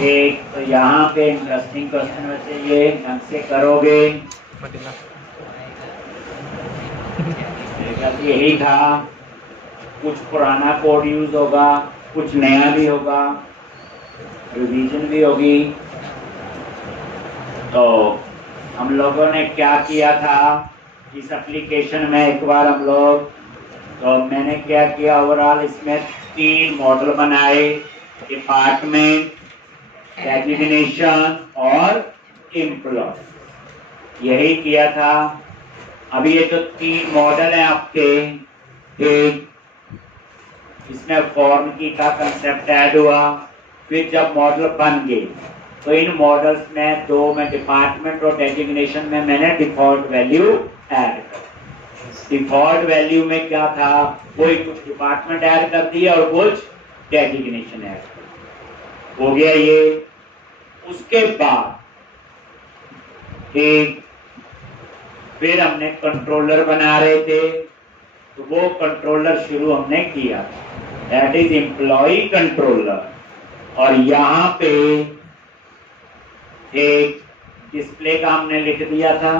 एक तो यहाँ पे इंटरेस्टिंग क्वेश्चन वैसे ये ढंग से करोगे यही था। कुछ पुराना कोड यूज होगा, कुछ नया भी होगा, रिवीजन भी होगी। तो हम लोगों ने क्या किया था इस एप्लीकेशन में, एक बार हम लोग, तो मैंने क्या किया ओवरऑल इसमें 3 मॉडल बनाए, डिपार्टमेंट, डेजिग्नेशन और एम्प्लॉय, यही किया था। अभी ये जो 3 मॉडल हैं आपके, एक इसमें फॉर्म की का कंसेप्ट ऐड हुआ। फिर जब मॉडल बन गए तो इन मॉडल्स में 2 में डिपार्टमेंट और डेजिग्नेशन में मैंने डिफॉल्ट वैल्यू ऐड कर। डिफॉल्ट वैल्यू में क्या था, कोई कुछ डिपार्टमेंट ऐड कर दिया और कुछ डेजिग्नेशन ऐड कर, हो गया ये। उसके बाद एक फिर हमने कंट्रोलर बना रहे थे, तो वो कंट्रोलर शुरू हमने किया, दैट इज एम्प्लॉय कंट्रोलर। और यहाँ पे एक डिस्प्ले का हमने लिख दिया था,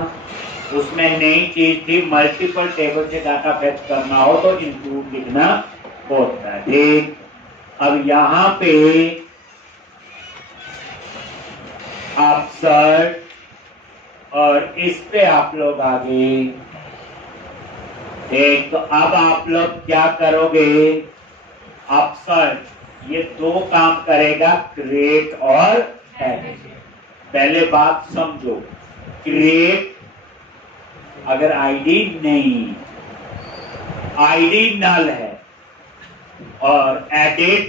उसमें नई चीज थी मल्टीपल टेबल से डाटा फेच करना हो तो इंक्लूड लिखना होता है, ठीक। अब यहाँ पे आप सर्च और इस पे आप लोग आगे एक, तो अब आप लोग क्या करोगे, आप सर्च, ये 2 काम करेगा, क्रिएट और एड। पहले बात समझो, क्रिएट अगर आईडी नहीं, आईडी नल है, और एडिट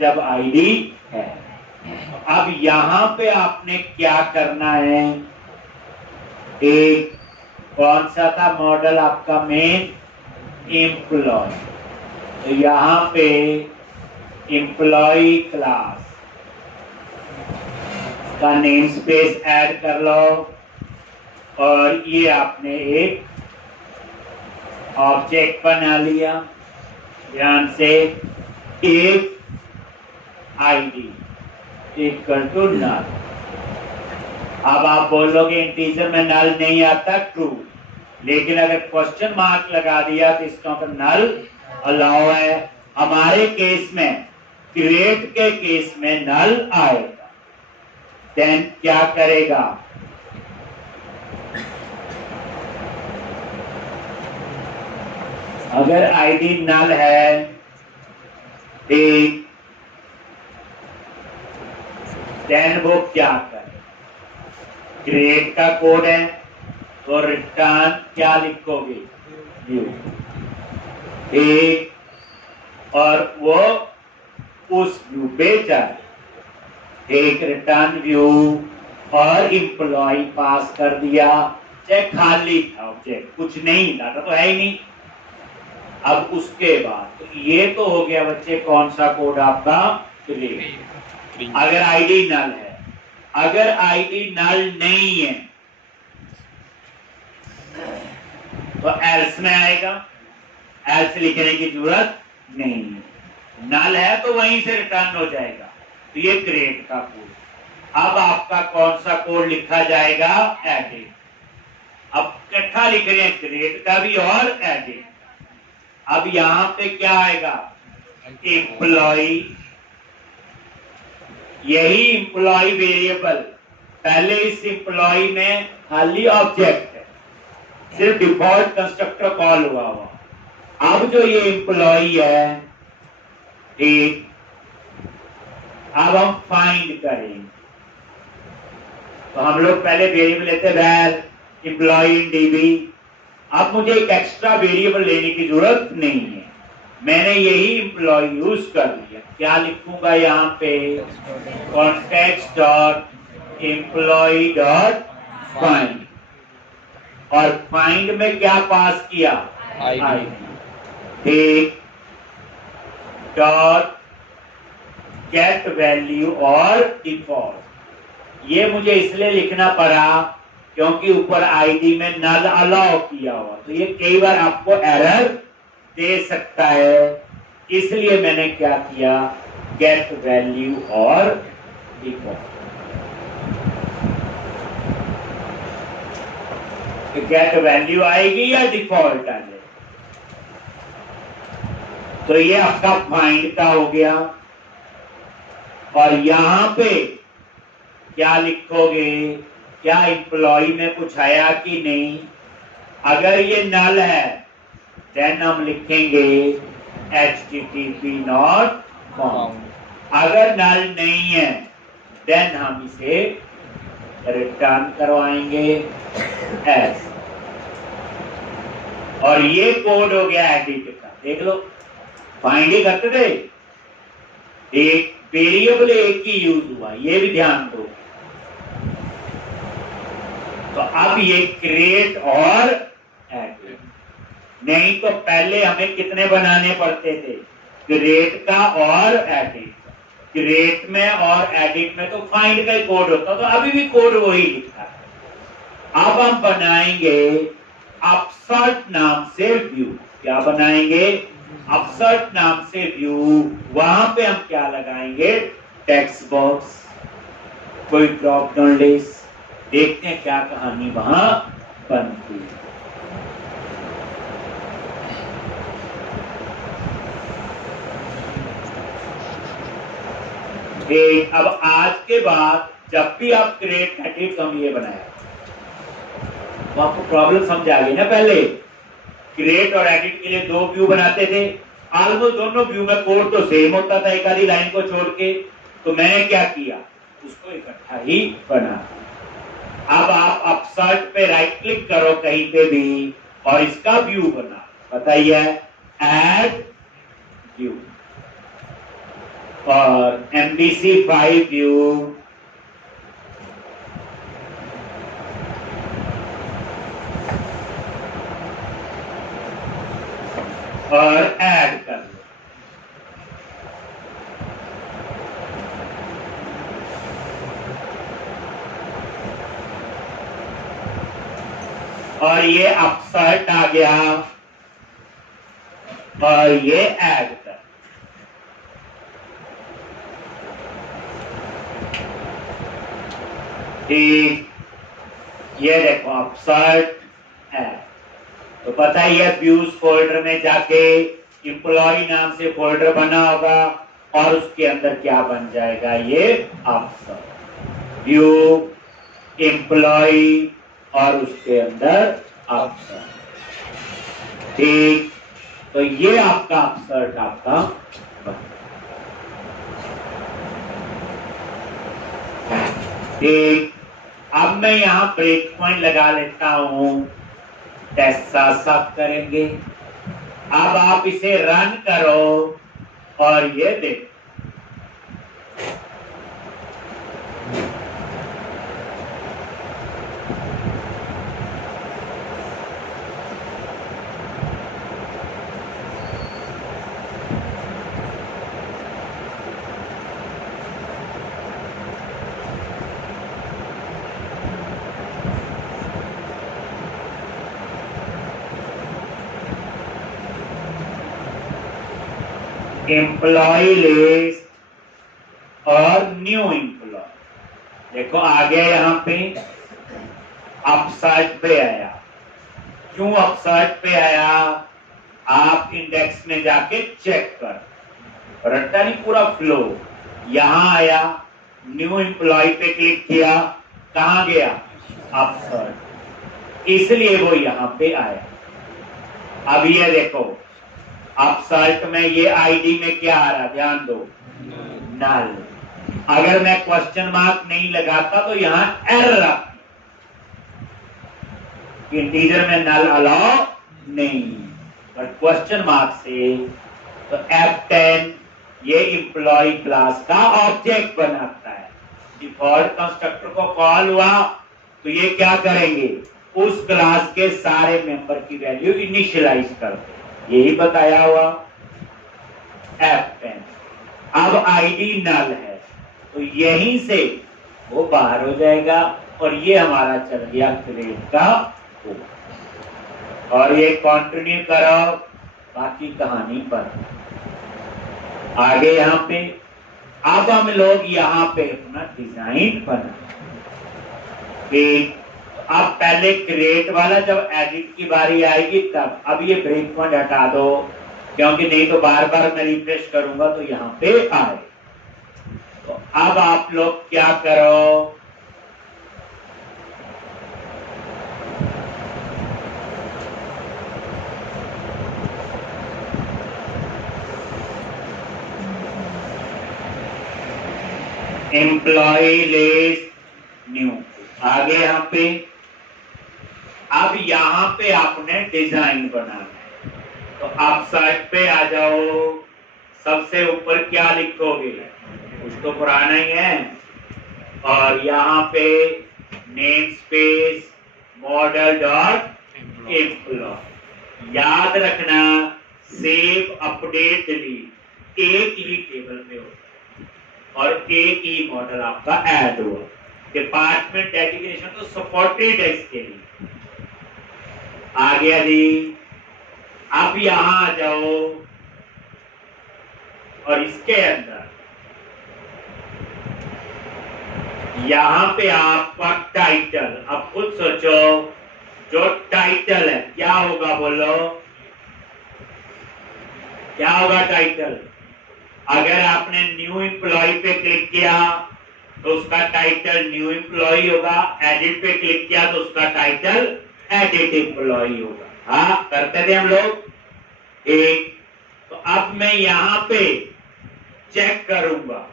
जब आईडी है। अब यहां पे आपने क्या करना है, एक कौन सा था मॉडल आपका मेन, एम्प्लॉय, तो यहां पे एम्प्लॉय क्लास का नेम स्पेस ऐड कर लो, और ये आपने एक ऑब्जेक्ट बना लिया। ध्यान से, if ID equal to null. अब आप बोलोगे इंटीजर में नल नहीं आता, ट्रू, लेकिन अगर क्वेश्चन मार्क लगा दिया तो इसका मतलब नल अलाउ है। हमारे केस में, क्रिएट के केस में नल आएगा। देन क्या करेगा, अगर आईडी नल है, ठीक, देन वो क्या करे, क्रिएट का कोड है तो रिटर्न क्या लिखोगे, व्यू, ठीक, और वो उस व्यू पे जाए, एक रिटर्न व्यू, और एम्प्लॉय पास कर दिया, चाहे खाली था ऑब्जेक्ट, कुछ नहीं, डाटा तो है ही नहीं। अब उसके बाद तो ये तो हो गया बच्चे कौन सा कोड आपका, क्रिएट। अगर आईडी नल है, अगर आईडी नल नहीं है तो एल्स में आएगा, एल्स लिखने की जरूरत नहीं है, नल है तो वहीं से रिटर्न हो जाएगा। तो ये क्रिएट का कोड। अब आपका कौन सा कोड लिखा जाएगा, एडिट। अब इकट्ठा लिख रहे हैं, क्रिएट का भी और एडिट। अब यहां पे क्या आएगा, एम्प्लॉय, यही एम्प्लॉय वेरिएबल, पहले इस एम्प्लॉय में खाली ऑब्जेक्ट है, सिर्फ डिफॉल्ट कंस्ट्रक्टर कॉल हुआ हुआ। अब जो ये एम्प्लॉय है, ठीक, अब हम फाइंड करेंगे, तो हम लोग पहले वेरिएबल लेते वैल एम्प्लॉय इन डीबी। अब मुझे एक एक्स्ट्रा वेरिएबल लेने की जरूरत नहीं है, मैंने यही एम्प्लॉय यूज कर लिया। क्या लिखूंगा यहाँ पे, context dot employ dot find, और फाइंड में क्या पास किया, आईडी, ठीक, डॉट गेट वैल्यू और डिफॉल्ट। ये मुझे इसलिए लिखना पड़ा क्योंकि ऊपर आईडी में नल अलाउ किया हुआ, तो ये कई बार आपको एरर दे सकता है। इसलिए मैंने क्या किया, गेट वैल्यू और डिफॉल्ट। गेट वैल्यू आएगी या डिफॉल्ट आ जाएगी। तो ये आपका फाइंड का हो गया। और यहां पे क्या लिखोगे, क्या एम्प्लॉय में कुछ आया कि नहीं। अगर ये नल है देन हम लिखेंगे HTTP नॉट फाउंड। अगर नल नहीं है देन हम इसे रिटर्न करवाएंगे एस। और ये कोड हो गया एडिट का। देख लो, फाइंड ही करते थे, एक वेरिएबल एक ही यूज हुआ, ये भी ध्यान दो। तो अब ये क्रिएट और एडिट, नहीं तो पहले हमें कितने बनाने पड़ते थे, क्रिएट का और एडिट। क्रिएट में और एडिट में तो फाइंड का ही कोड होता, तो अभी भी कोड वही लिखा है। अब हम बनाएंगे अपसर्ट नाम से व्यू। क्या बनाएंगे, अपसर्ट नाम से व्यू। वहां पे हम क्या लगाएंगे, टेक्स्ट बॉक्स, कोई ड्रॉप डाउन लिस्ट। देखते हैं क्या कहानी वहां बनती है। अब आज के बाद जब भी आप क्रिएट एडिट, तो हम ये बनाया, तो आपको प्रॉब्लम समझ आ गई ना। पहले क्रिएट और एडिट के लिए दो व्यू बनाते थे, ऑलमोस्ट दोनों व्यू में कोड तो सेम होता था एक आधी लाइन को छोड़ के। तो मैंने क्या किया, उसको इकट्ठा ही बना। अब आप अपसर्ट पे राइट क्लिक करो कहीं पे भी और इसका व्यू बना। बताइए, ऐड व्यू और MVC5 व्यू और ऐड कर लो। और ये अपसर्ट आ गया और ये ऐड कर। ठीक, ये देखो अपसर्ट ऐड। तो पता ही है, व्यूज फोल्डर में जाके एम्प्लॉय नाम से फोल्डर बना होगा और उसके अंदर क्या बन जाएगा, ये अपसर्ट व्यू एम्प्लॉय और उसके अंदर अपसर्ट। ठीक, तो ये आपका अपसर्ट आपका ठीक। अब मैं यहां ब्रेक पॉइंट लगा लेता हूं, टेस्ट साफ करेंगे। अब आप इसे रन करो और ये देखो, एम्प्लॉय लिस्ट और न्यू एम्प्लॉय। देखो आ गया, यहां पे अपसर्ट पे आया। क्यों अपसर्ट पे आया, आप इंडेक्स में जाके चेक कर, रट्टा नहीं पूरा फ्लो। यहां आया, न्यू एम्प्लॉय पे क्लिक किया, कहां गया, अपसर्ट, इसलिए वो यहां पे आया। अब ये देखो अपसर्ट में ये आईडी में क्या आ रहा, ध्यान दो, नल। अगर मैं क्वेश्चन मार्क नहीं लगाता तो यहां एरर आती, इंटीजर में नल अलाउ नहीं, बट क्वेश्चन मार्क से तो F10 ये एम्प्लॉय क्लास का ऑब्जेक्ट बनाता है। डिफॉल्ट कंस्ट्रक्टर को कॉल हुआ तो ये क्या करेंगे, उस क्लास के सारे मेंबर की वैल्यू इनिशियलाइज करते, यही बताया हुआ F10। अब आईडी नल है तो यहीं से वो बाहर हो जाएगा और ये हमारा चल गया क्रिएट का कोड। और ये कंटिन्यू करो बाकी कहानी पर। आगे यहाँ पे अब हम लोग यहाँ पे अपना डिजाइन बना अब पहले क्रिएट वाला जब एडिट की बारी आएगी तब। अब ये ब्रेक पॉइंट हटा दो क्योंकि नहीं तो बार बार मैं रिफ्रेश करूंगा तो यहाँ पे आए। तो अब आप लोग क्या करो, एम्प्लॉय लिस्ट न्यू, आगे यहाँ पे अब यहाँ पे आपने डिजाइन बनाना है। तो आप साइड पे आ जाओ, सबसे ऊपर क्या लिखोगे, कुछ तो पुराना ही है, और यहाँ पे name space model dot employ. याद रखना सेव अपडेट डिलीट एक ही टेबल में होता है और एक ही मॉडल आपका ऐड हुआ। डिपार्टमेंट डेजिग्नेशन तो सपोर्टेड है इसके लिए। आ गया जी। अब यहां आ जाओ और इसके अंदर यहां पे आपका टाइटल, अब खुद सोचो जो टाइटल है क्या होगा, बोलो क्या होगा टाइटल। अगर आपने न्यू एम्प्लॉय पे क्लिक किया तो उसका टाइटल न्यू एम्प्लॉय होगा, एडिट पे क्लिक किया तो उसका टाइटल एडिट एम्प्लॉय होगा। हाँ करते थे हम लोग। एक तो अब मैं यहां पे चेक करूंगा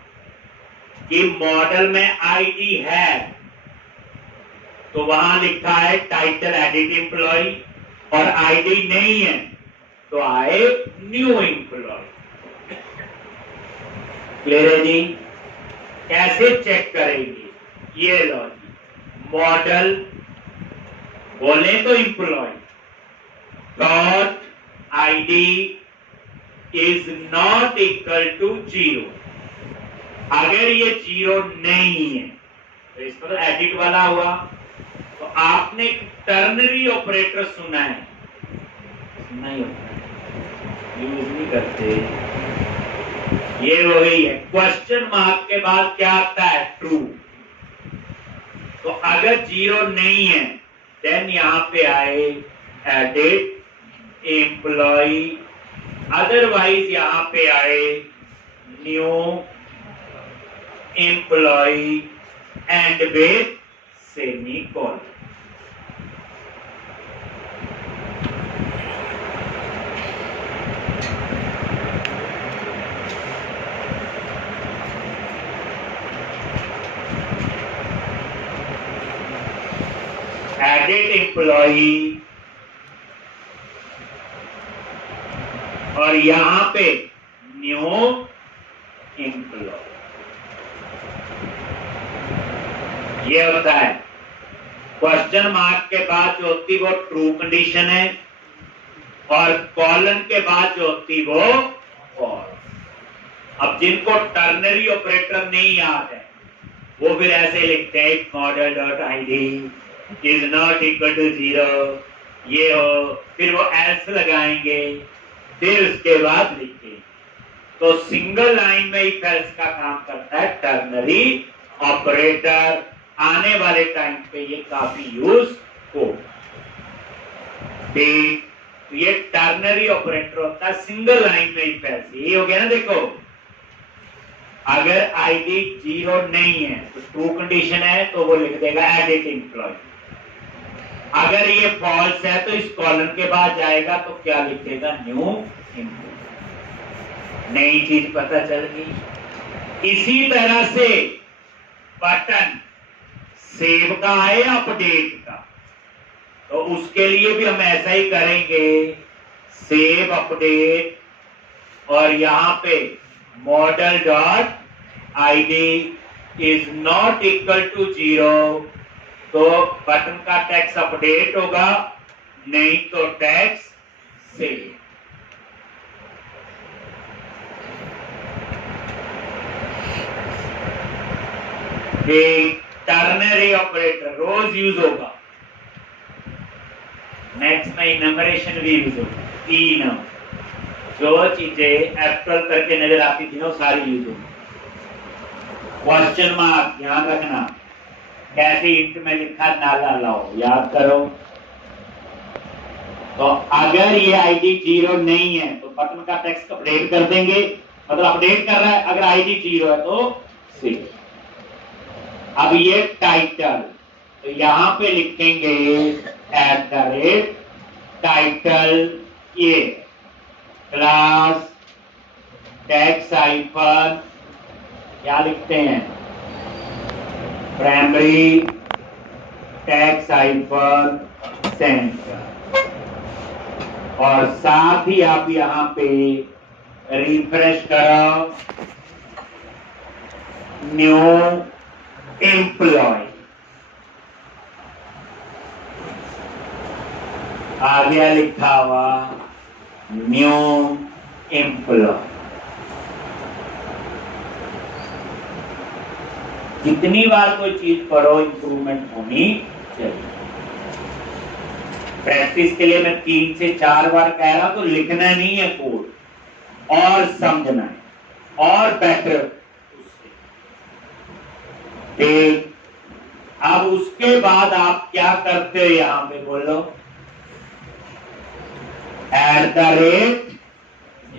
कि मॉडल में आईडी है तो वहां लिखा है टाइटल एडिट एम्प्लॉय, और आईडी नहीं है तो आए न्यू एम्प्लॉय। क्लियर है जी। कैसे चेक करेंगे, ये लो जी, मॉडल बोले तो employ dot ID is not equal to 0। अगर ये 0 नहीं है तो इसका तो एडिट वाला हुआ। तो आपने टर्नरी ऑपरेटर सुना है, नहीं यूज नहीं करते, ये वही है। क्वेश्चन मार्क के बाद क्या आता है, ट्रू। तो अगर 0 नहीं है देन यहां पे आए एडिट एम्प्लॉय, अदरवाइज यहां पे आए new employ and with semicolon. Edit employee और यहां पे न्यू एम्प्लॉय, ये होता है। क्वेश्चन मार्क के बाद जो होती वो ट्रू कंडीशन है और कॉलन के बाद जो होती वो फॉल्स। अब जिनको टर्नरी ऑपरेटर नहीं याद है वो फिर ऐसे लिखते हैं model dot ID is not equal to 0, ये हो, फिर वो एल्स लगाएंगे, फिर उसके बाद लिखेंगे। तो सिंगल लाइन में ही एल्स का काम करता है टर्नरी ऑपरेटर। आने वाले टाइम पे ये काफी यूज हो। तो ये टर्नरी ऑपरेटर होता है सिंगल लाइन में ही एल्स। ये हो गया ना, देखो अगर आईडी 0 नहीं है तो ट्रू कंडीशन है तो वो लिख देगा एडिट एम्प्लॉय। अगर ये फॉल्स है तो इस कॉलम के बाद जाएगा तो क्या लिखेगा, न्यू एम्प्लॉय। नई चीज पता चल गई। इसी तरह से बटन सेव का है अपडेट का, तो उसके लिए भी हम ऐसा ही करेंगे, सेव अपडेट और यहां पे model dot ID is not equal to 0, तो बटन का टेक्स्ट अपडेट होगा, नहीं तो टेक्स्ट सेव। टर्नरी ऑपरेटर रोज यूज होगा, नेक्स्ट में इनमरेशन भी यूज होगा। जो चीजें एप्पल करके नजर आती थी ना वो सारी यूज होगी। क्वेश्चन मार्क ध्यान रखना, कैसे इंट में लिखा नाला लाओ, याद करो। तो अगर ये आईडी 0 नहीं है तो बटन का टेक्स्ट अपडेट कर देंगे, मतलब अपडेट कर रहा है। अगर आईडी 0 है तो 6। अब ये टाइटल, तो यहां पे लिखेंगे @ टाइटल, ये क्लास टैक्स हाइफन क्या लिखते हैं, प्राइमरी टैक्स हाइफन सेंटर। और साथ ही आप यहां पे रिफ्रेश करो, न्यू एम्प्लॉय आ गया लिखा हुआ न्यू एम्प्लॉय। जितनी बार कोई चीज पढ़ो इंप्रूवमेंट होनी चाहिए। प्रैक्टिस के लिए मैं 3 से 4 बार कह रहा हूं, तो लिखना नहीं है कोड और समझना है और बेटर उससे। ठीक, अब उसके बाद आप क्या करते हो, यहां पे बोलो @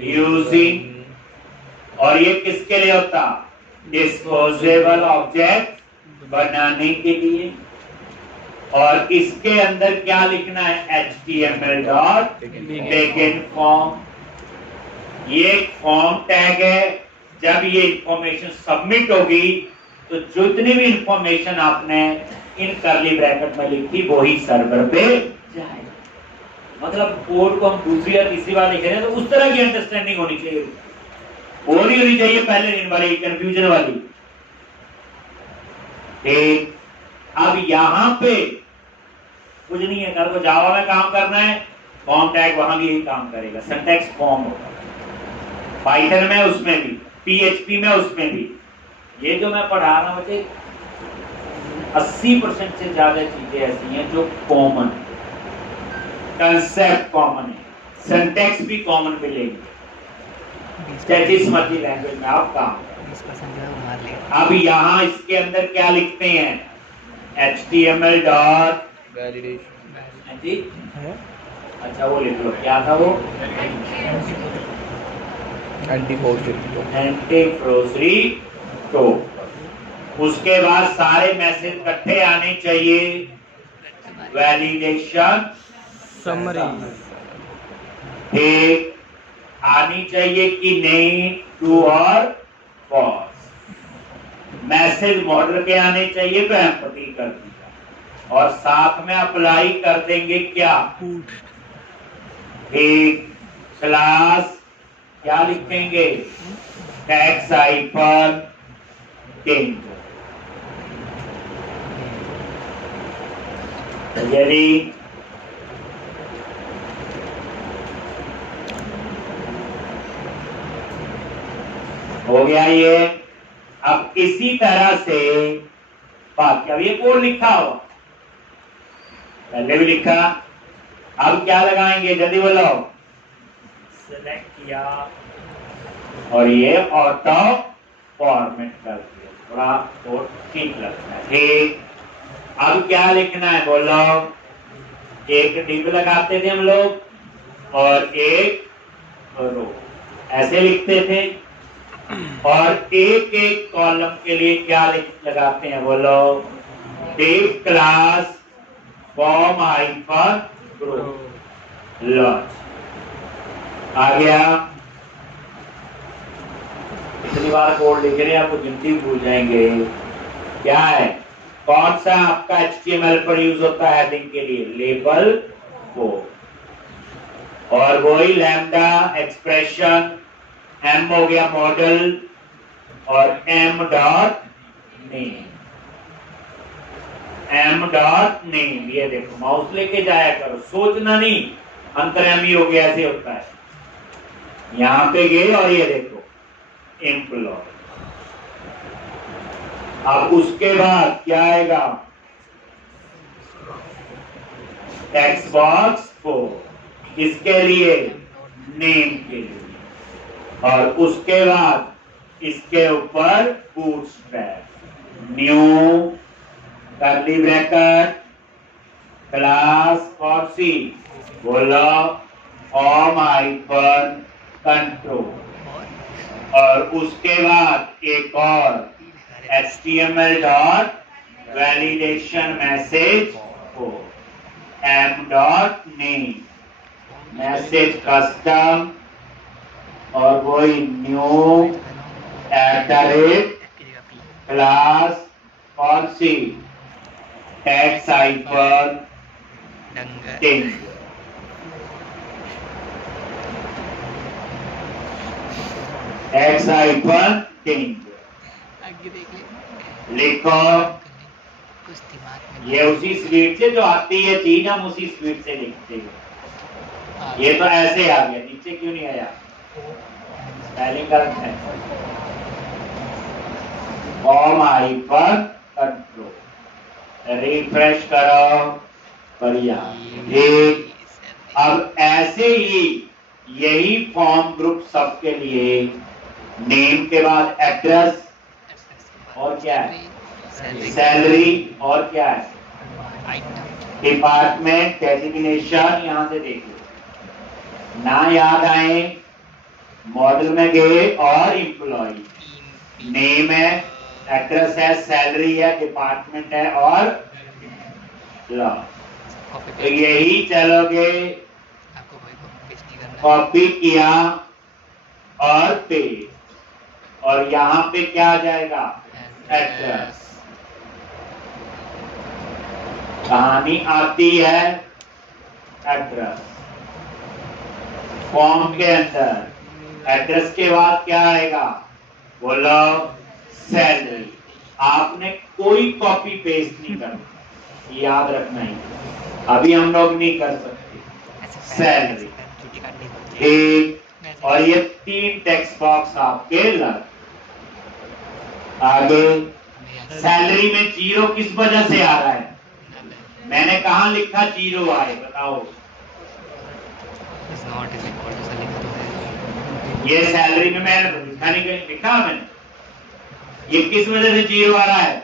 यूजिंग, और ये किसके लिए होता, डिस्पोजेबल ऑब्जेक्ट बनाने के लिए। और इसके अंदर क्या लिखना है, HTML डॉट बेगिन फॉर्म। ये फॉर्म टैग है। जब ये इंफॉर्मेशन सबमिट होगी तो जितनी भी इंफॉर्मेशन आपने इन करली ब्रैकेट में लिखी वो ही सर्वर पे जाएगा। मतलब कोड को हम दूसरी या तीसरी बार लिख रहे हैं तो उस तरह की अंडरस्टैंडिंग होनी चाहिए, वो नहीं होनी चाहिए पहले दिन वाली कंफ्यूजन वाली। ठीक, अब यहां पे कुछ नहीं है, कल को जावा में काम करना है, फॉर्म टैग वहां भी यही काम करेगा, सिंटैक्स फॉर्म होगा। पाइथन में उसमें भी, PHP में उसमें भी। ये जो मैं पढ़ा रहा हूं बच्चे 80% से ज्यादा चीजें ऐसी हैं जो कॉमन, कंसेप्ट कॉमन है, सिंटैक्स भी कॉमन मिलेगी, चाहे जिस मर्जी लैंग्वेज में आप काम करें। अब यहाँ इसके अंदर क्या लिखते हैं, HTML डॉट वैलिडेशन जी, अच्छा वो लिख लो, क्या था वो, एंटी फोर्जरी तो। उसके बाद सारे मैसेज इकट्ठे आने चाहिए, वैलिडेशन समरी ठीक आनी चाहिए कि नहीं, ट्रू और फॉल्स। मैसेज मॉडल के आने चाहिए तो एम्पैथी कर दीजिए, और साथ में अप्लाई कर देंगे क्या, ठीक, क्लास क्या लिखेंगे, टैक्स हाइफन टेंज। यदि हो गया ये, अब इसी तरह से बाकी, अब ये कोड लिखा हो, पहले भी लिखा, अब क्या लगाएंगे जल्दी बोलो, सेलेक्ट किया और ये ऑटो फॉर्मेट कर दिया, थोड़ा कोड ठीक लगता है। ठीक, अब क्या लिखना है बोलो, एक डिव लगाते थे हम लोग और एक रो, ऐसे लिखते थे, और एक एक कॉलम के लिए क्या लगाते हैं बोलो, div class form hyphen group launch. आ गया, इतनी बार कोड लिख रहे हैं आपको गिनती भूल जाएंगे। क्या है, कौन सा आपका HTML पर यूज होता है हेडिंग के लिए, लेबल को, और वही लैम्डा एक्सप्रेशन, M हो गया मॉडल, और M dot name, M dot name. ये देखो माउस लेके जाया करो, सोचना नहीं, अंतर्यामी हो गया ऐसे होता है। यहां पे गए और ये देखो एम्प्लॉय। अब उसके बाद क्या आएगा, टेक्स्ट बॉक्स को, इसके लिए नेम के लिए, और उसके बाद इसके ऊपर bootstrap, new curly bracket class कौन सी, बोलो फॉर्म हाइफन कंट्रोल, और उसके बाद एक और HTML डॉट वैलिडेशन मैसेज हो, m dot name message custom, और वही न्यू क्लास कौन सी, टैक्स हाइफन टिंग, टैक्स हाइफन टिंग लिखो। ये उसी स्पीड से जो आती है चीज हम उसी स्पीड से लिखते हैं। ये तो ऐसे आ गया, नीचे क्यों नहीं आया, स्पेलिंग गलत है। फॉर्म हाइफन कंट्रोल, रिफ्रेश करो, बढ़िया ठीक। अब ऐसे ही यही फॉर्म ग्रुप सबके लिए, नेम के बाद एड्रेस और क्या है, सैलरी, और क्या है, डिपार्टमेंट डेजिग्नेशन। यहां से देखो ना याद आए, मॉडल में गए और एम्प्लॉय, नेम है, एड्रेस है, सैलरी है, डिपार्टमेंट है और लो, तो यही चलोगे, कॉपी किया और पेस्ट, और यहाँ पे क्या आ जाएगा, एड्रेस। कहानी आती है एड्रेस, फॉर्म के अंदर एड्रेस के बाद क्या आएगा, बोलो सैलरी। आपने कोई कॉपी पेस्ट नहीं करना, याद रखना ही, अभी हम लोग नहीं कर सकते। सैलरी ठीक, और ये 3 टेक्स्ट बॉक्स आपके लग। आगे सैलरी में 0 किस वजह से आ रहा है, मैंने कहा लिखा 0 आए, बताओ। ये सैलरी में मैंने लिखा नहीं, कहीं लिखा मैंने, ये किस वजह से 0 आ रहा है,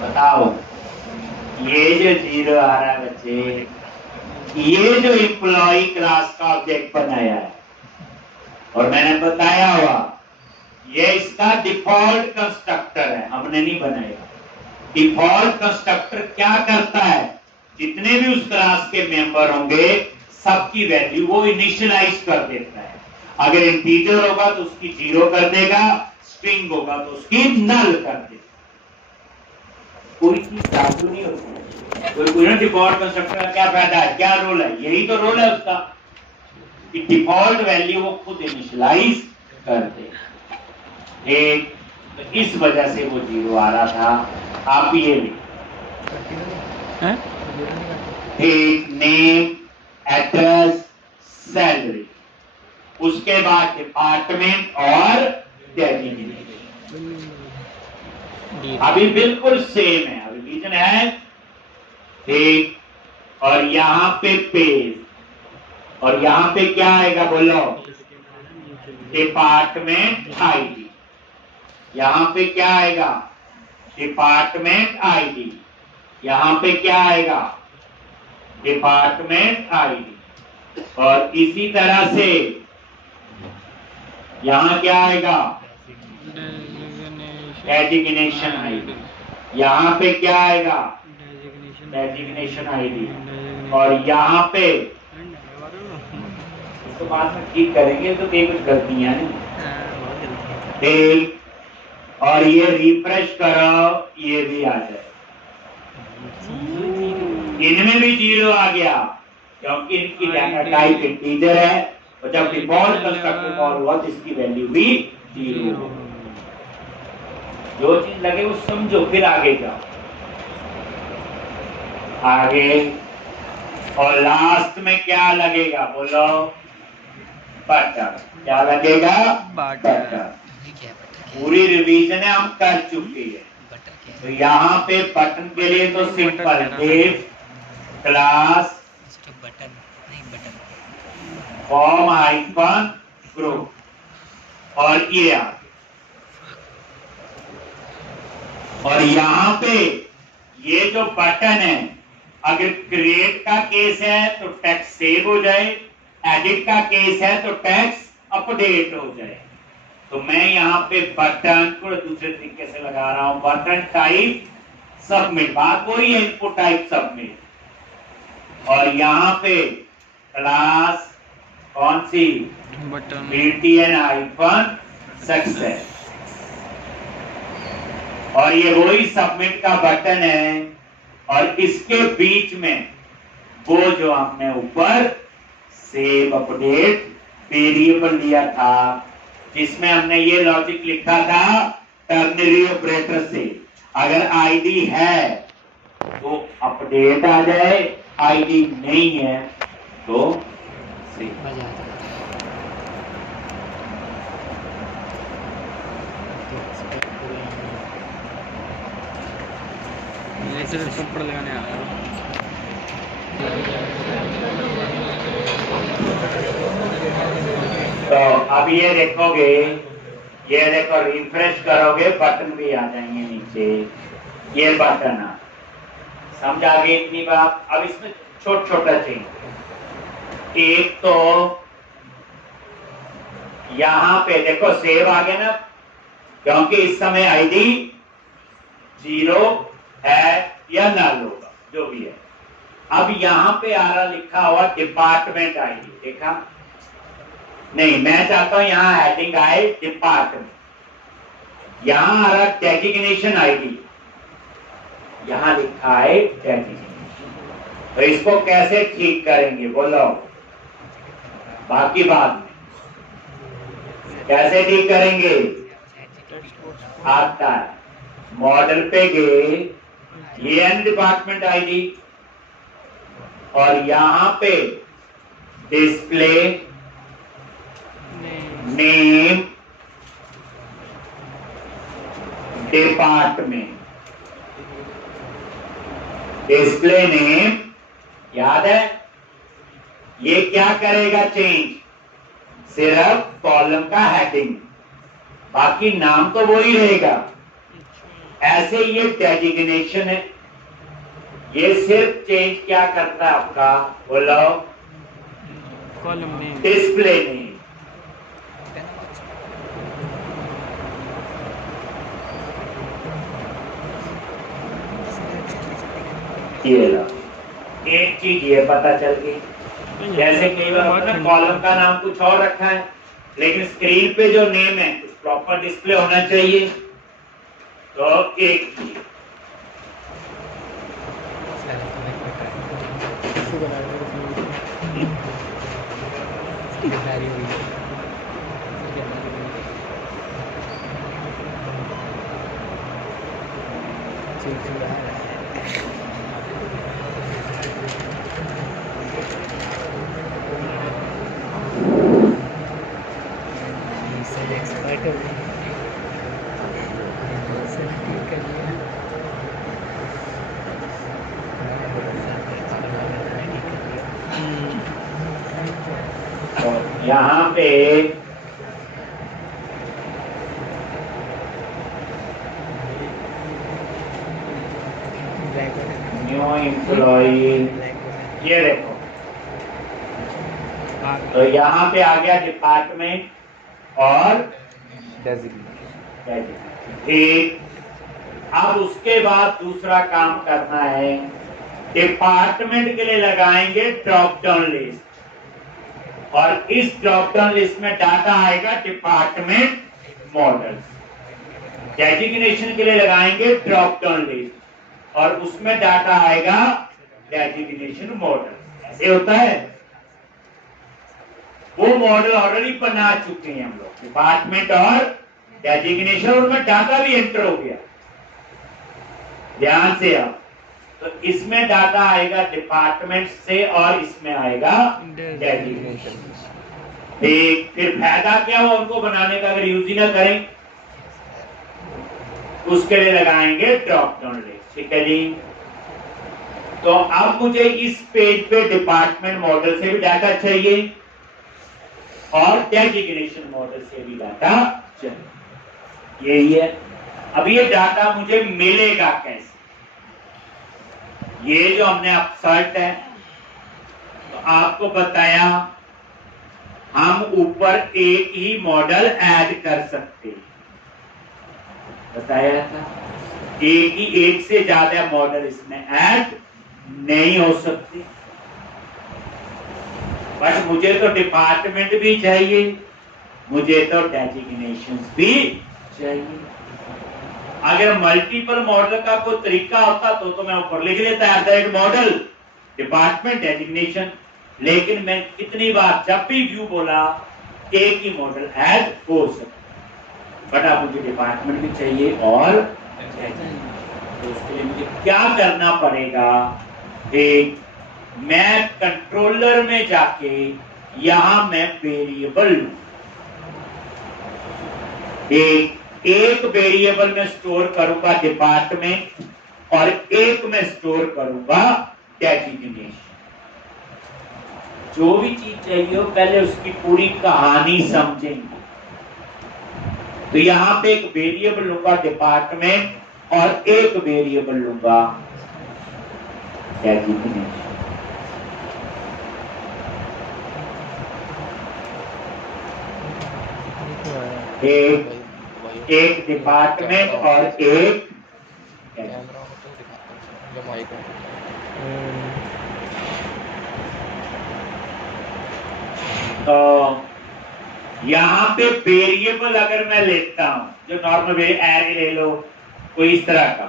बताओ। ये जो 0 आ रहा है बच्चे, ये जो एम्प्लॉय क्लास का ऑब्जेक्ट बनाया है, और मैंने बताया हुआ ये इसका डिफॉल्ट कंस्ट्रक्टर है, हमने नहीं बनाया। डिफॉल्ट कंस्ट्रक्टर क्या करता है, जितने भी उस क्लास के मेंबर होंगे सबकी वैल्यू वो इनिशियलाइज कर देता है। अगर इंटीजर होगा तो उसकी 0 कर देगा, स्ट्रिंग होगा तो उसकी नल कर देगा। कोई चीज लागू नहीं होती। कोई डिफॉल्ट कंस्ट्रक्टर का क्या फायदा है, क्या रोल है, यही तो रोल है उसका कि डिफॉल्ट वैल्यू वो खुद इनिशियलाइज कर दे। एक तो इस वजह से वो 0 आ रहा था। आप ये एक नेम, एड्रेस, सैलरी, उसके बाद डिपार्टमेंट और डेजिग्नेशन। अभी बिल्कुल सेम है, अभी रीजन है ठीक, और यहाँ पे पेज, और यहाँ पे क्या आएगा, बोलो डिपार्टमेंट आईडी। यहाँ पे क्या आएगा, डिपार्टमेंट आईडी। यहाँ पे क्या आएगा, डिपार्टमेंट आईडी। और इसी तरह से यहाँ क्या आएगा, डेजिग्नेशन आईडी। यहाँ पे क्या आएगा, डेजिग्नेशन आईडी। और यहाँ पे तो बाद में ठीक करेंगे, तो कई कुछ गलतियां नहीं ठीक। और ये रिफ्रेश करो, ये भी आ जाए, इनमें भी 0 आ गया क्योंकि इनकी डाटा टाइप इंटीजर है, और जब डिफॉल्ट कंस्ट्रक्टर कॉल हुआ तो इसकी वैल्यू भी 0। जो चीज लगे वो समझो, फिर आगे जाओ। आगे और लास्ट में क्या लगेगा, बोलो बटन। क्या लगेगा, बटन। पूरी रिवीजन हम कर चुके हैं, तो यहाँ पे बटन के लिए तो simple, div class form hyphen group और ये आ गया। और यहां पे ये जो बटन है, अगर क्रिएट का केस है तो टेक्स्ट सेव हो जाए, एडिट का केस है तो टेक्स्ट अपडेट हो जाए। तो मैं यहाँ पे बटन को दूसरे तरीके से लगा रहा हूं, बटन टाइप सबमिट, बात वही है, इनपुट टाइप सबमिट। और यहाँ पे क्लास कौन सी, बटन BTN हाइफन सक्सेस, और ये वही सबमिट का बटन है। और इसके बीच में वो जो हमने ऊपर सेव अपडेट वेरिएबल लिया था, जिसमें हमने ये लॉजिक लिखा था टर्नरी ऑपरेटर से, अगर आईडी है तो अपडेट आ जाए, आईडी नहीं है तो सेव। ऐसे थप्पड़ लगाने आ रहा है। तो अब ये देखोगे, ये देखो रिफ्रेश करोगे बटन भी आ जाएंगे नीचे, ये बटन आ, समझ आ गई इतनी बात। अब इसमें छोटा छोटा चेंज, एक तो यहां पे देखो सेव आ गया ना, क्योंकि इस समय आईडी 0 है या नल होगा, जो भी है। अब यहां पे आ रहा लिखा हुआ डिपार्टमेंट आईडी, देखा नहीं, मैं चाहता हूं यहां हेडिंग आए डिपार्टमेंट, यहां आ रहा डेजिग्नेशन आईडी, यहां लिखा है डेजिग्नेशन। तो इसको कैसे ठीक करेंगे बोलो, बाकी बात में कैसे ठीक करेंगे, आता है मॉडल पे गए, ये एन डिपार्टमेंट आईडी, और यहां पे display name department, display name याद है, ये क्या करेगा चेंज, सिर्फ कॉलम का हेडिंग, बाकी नाम तो वही रहेगा। ऐसे ये डेजिग्नेशन है, ये सिर्फ चेंज क्या करता है आपका, बोलो कॉलम नेम, डिस्प्ले नेम। ये लो, एक चीज ये पता चल गई, जैसे कई बार होता है कॉलम का नाम कुछ और रखा है, लेकिन स्क्रीन पे जो नेम है कुछ प्रॉपर डिस्प्ले होना चाहिए। तो एक चीज यहाँ पे न्यू एम्प्लॉई, ये देखो, तो यहाँ पे आ गया डिपार्टमेंट और ठीक। अब उसके बाद दूसरा काम करना है, डिपार्टमेंट के लिए लगाएंगे ड्रॉप डाउन लिस्ट, और इस ड्रॉप डाउन लिस्ट में डाटा आएगा डिपार्टमेंट मॉडल्स। डेजिग्नेशन के लिए लगाएंगे ड्रॉप डाउन लिस्ट, और उसमें डाटा आएगा डेजिग्नेशन मॉडल। ऐसे होता है, वो मॉडल ऑलरेडी बना चुके हैं हम लोग, डिपार्टमेंट और डेजिग्नेशन, और उनमें डाटा भी एंटर हो गया, ध्यान से। आप तो इसमें डाटा आएगा डिपार्टमेंट से, और इसमें आएगा डेजिग्नेशन। ठीक, फिर फायदा क्या हो उनको बनाने का, अगर यूज ही ना करें, उसके लिए लगाएंगे ड्रॉप डाउन लिस्ट। ठीक है जी। तो अब मुझे इस पेज पे डिपार्टमेंट मॉडल से भी डाटा चाहिए, और डेजिग्नेशन मॉडल से भी डाटा चले। यही है। अब ये डाटा मुझे मिलेगा कैसे? ये जो हमने अपसर्ट है, तो आपको बताया हम ऊपर एक ही मॉडल ऐड कर सकते हैं, बताया था। एक से ज्यादा मॉडल इसमें ऐड नहीं हो सकते। बट मुझे तो डिपार्टमेंट भी चाहिए, मुझे तो डेजिग्नेशंस भी चाहिए। अगर मल्टीपल मॉडल का कोई तरीका होता तो मैं ऊपर लिख लेता एट मॉडल डिपार्टमेंट डेजिग्नेशन। लेकिन मैं कितनी बार जब भी व्यू बोला एक ही मॉडल ऐड हो सकता, बट अब मुझे डिपार्टमेंट भी चाहिए और तो उसके लिए मुझे क्या करना पड़ेगा? एक मैं कंट्रोलर में जाके यहां मैं वेरिएबल लूं, एक वेरिएबल में स्टोर करूंगा डिपार्टमेंट और एक में स्टोर करूंगा डेजिग्नेशन। जो भी चीज चाहिए हो पहले उसकी पूरी कहानी समझेंगे। तो यहां पे एक वेरिएबल लूंगा डिपार्टमेंट और एक वेरिएबल लूंगा डेजिग्नेशन। एक डिपार्टमेंट और एक तो यहां पे वेरिएबल अगर मैं लेता हूं, जो नॉर्मल एरे ले लो कोई इस तरह का,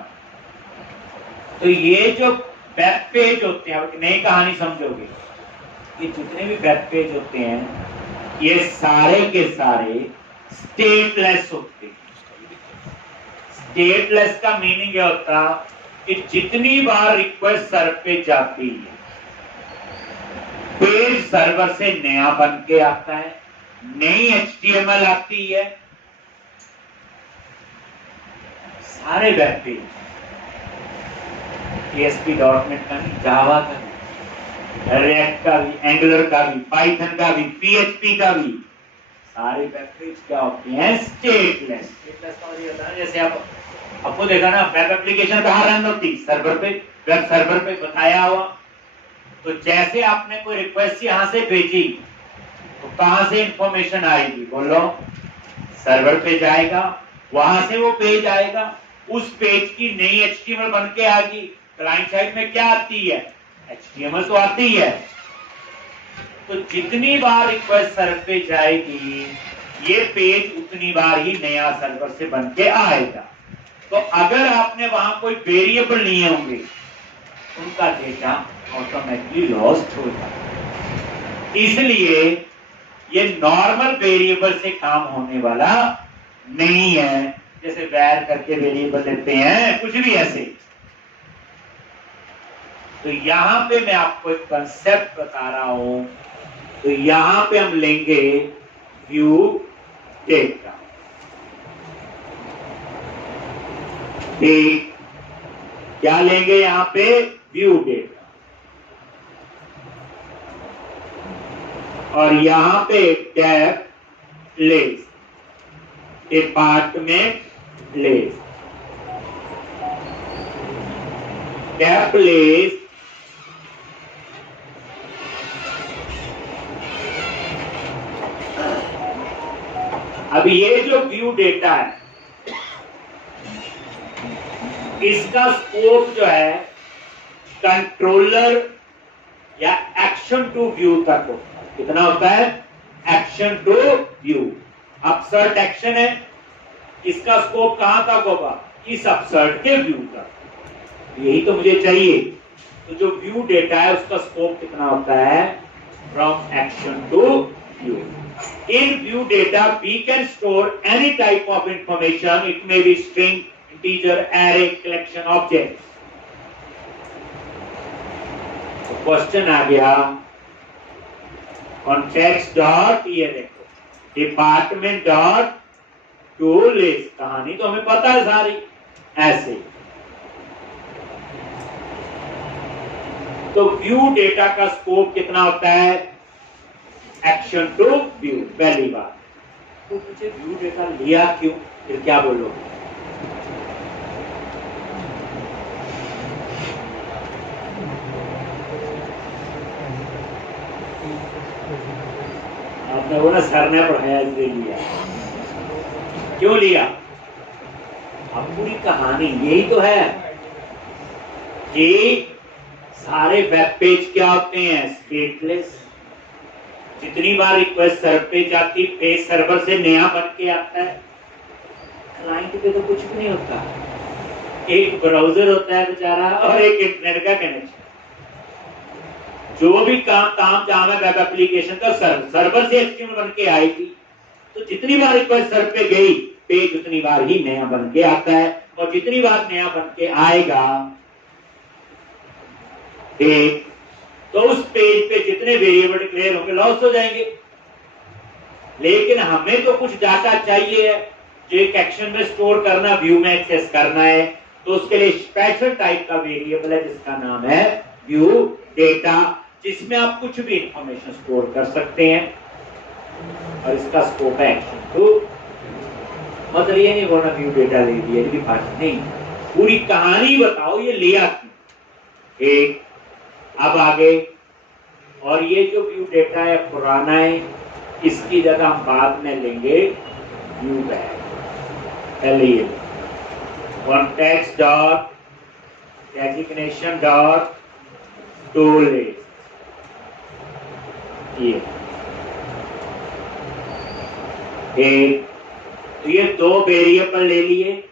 तो ये जो वेब पेज होते हैं, अब नई कहानी समझोगे, ये जितने भी वेब पेज होते हैं ये सारे के सारे स्टेटलेस होते हैं। स्टेटलेस का मीनिंग क्या होता कि जितनी बार रिक्वेस्ट सर्वर पे जाती है पेज सर्वर से नया बन के आता है, नई HTML आती है, सारे वेब पेज ASP.NET का भी, जावा का भी, रिएक्ट का भी, एंगुलर का भी, पाइथन का भी, PHP का भी, सारे वेब पेज क्या होते हैं? स्टेटलेस। स्टेटलेस का मतलब होता है जैसे आप आपको देखा ना वेब एप्लीकेशन कहाँ रन होती? सर्वर पे, वेब सर्वर पे बताया हुआ। तो जैसे आपने कोई रिक्वेस्ट यहां से भेजी तो कहां से इंफॉर्मेशन आएगी? बोलो, सर्वर पे जाएगा, वहां से वो पेज आएगा, उस पेज की नई HTML बन के आएगी। क्लाइंट साइड में क्या आती है? HTML तो आती है। तो जितनी बार रिक्वेस्ट सर्वर पे जाएगी ये पेज उतनी बार ही नया सर्वर से बन के आएगा। तो अगर आपने वहां कोई वेरिएबल लिए होंगे उनका डेटा ऑटोमेटिकली लॉस्ट हो जाएगा। इसलिए ये नॉर्मल वेरिएबल से काम होने वाला नहीं है, जैसे वैर करके वेरिएबल लेते हैं, कुछ भी ऐसे। तो यहां पे मैं आपको एक कंसेप्ट बता रहा हूं। तो यहां पे हम लेंगे व्यू डेटा। क्या लेंगे यहां पे? View data. और यहां पे tab place, department place, tab place अब ये जो व्यू डेटा है इसका स्कोप जो है कंट्रोलर या एक्शन टू व्यू तक होता है। कितना होता है? Action to view. Upsert action है, इसका स्कोप कहां तक होगा? इस अपसर्ट के व्यू तक। यही तो मुझे चाहिए। तो जो व्यू डेटा है उसका स्कोप कितना होता है? From action to view. In view data, we can store any type of information. It may be string, integer, array, collection, objects. तो क्वेश्चन आ गया, context डॉट ये देखो डिपार्टमेंट डॉट टू लिस्ट। कहानी तो हमें पता है सारी। ऐसे तो व्यू डेटा का स्कोप कितना होता है? एक्शन टू व्यू, पहली बात। तो मुझे व्यू डेटा लिया क्यों, फिर क्या बोलोगे? आपने बोला सर ने पढ़ाया इसलिए लिया। क्यों लिया? अब पूरी कहानी यही तो है कि सारे वेब पेज क्या होते हैं, स्टेटलेस। जितनी बार रिक्वेस्ट सर्वर पे जाती, पेज सर्वर से नया बन के आता है। क्लाइंट पे तो कुछ भी नहीं होता, एक ब्राउजर होता है बेचारा और एक इंटरनेट का कनेक्शन। जो भी काम जहां है वेब एप्लीकेशन का, सर्वर से एचटीएमएल बन के आएगी। तो जितनी बार रिक्वेस्ट सर्वर पे गई, पेज उतनी बार ही नया बन के आता है, और जितनी बार नया बन के आएगा तो उस पेज पे जितने वेरिएबल डिक्लेयर होंगे लॉस हो जाएंगे। लेकिन हमें तो कुछ डाटा चाहिए है जो एक एक्शन में स्टोर करना, व्यू में एक्सेस करना है। तो उसके लिए स्पेशल टाइप का वेरिएबल है जिसका नाम है व्यू डेटा, जिसमें आप कुछ भी इंफॉर्मेशन स्टोर कर सकते हैं। और इसका स्कोप है एक्शन टू। मतलब ये नहीं बोलना व्यू डेटा ले लिया, इसकी बात नहीं, पूरी कहानी बताओ ये लिया क्यों। एक अब आगे, और ये जो व्यू डेटा है पुराना है, इसकी जगह हम बाद में लेंगे व्यू बैग। पहले context dot designation dot tool list, तो ये दो वेरिएबल ले लिए,